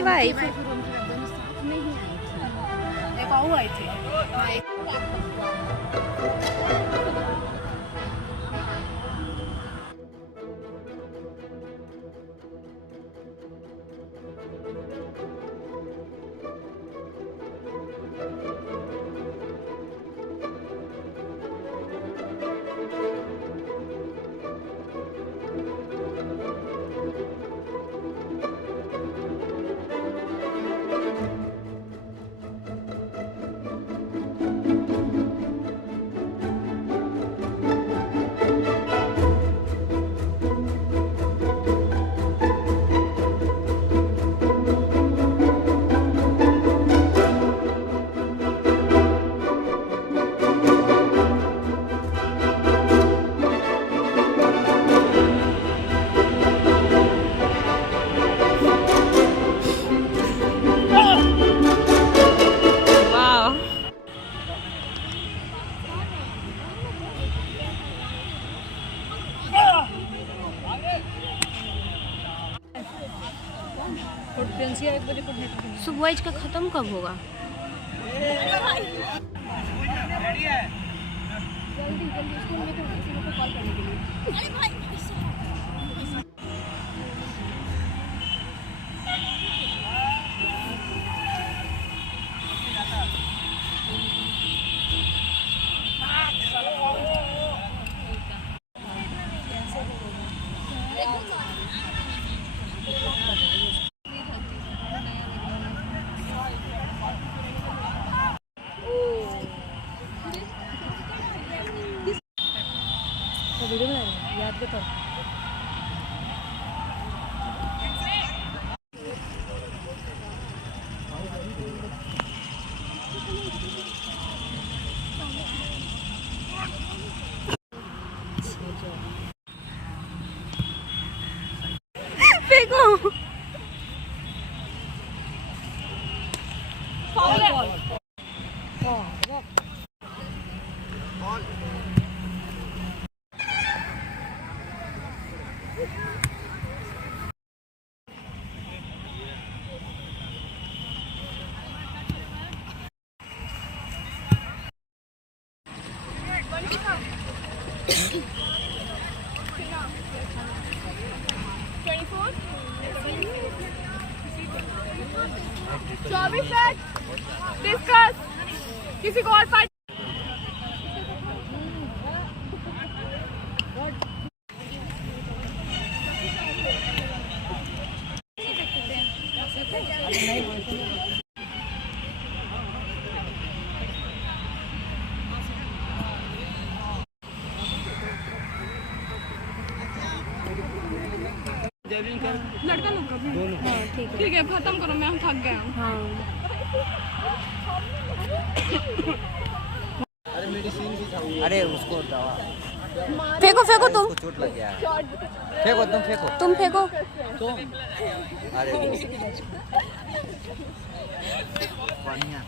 की वाइफ। फिर हम दोनों साथ में ही आए थे। एक और आए थे। हाँ, वाह। सुबह का खत्म कब होगा? जल्दी जल्दी स्कूल में तो किसी को कॉल करने के लिए। वीडियो बना रहे हैं, याद बताओ। फेंको। डिस्कस किसी को और पार्टी। लड़का लोग का भी। हाँ, ठीक है खत्म करो, मैं हम थक गए हूँ। हाँ। अरे उसको दवा फेंको फेंको तुम। उसको चोट लग गया है। फेंको तुम फेंको। तुम फेंको। अरे बढ़िया।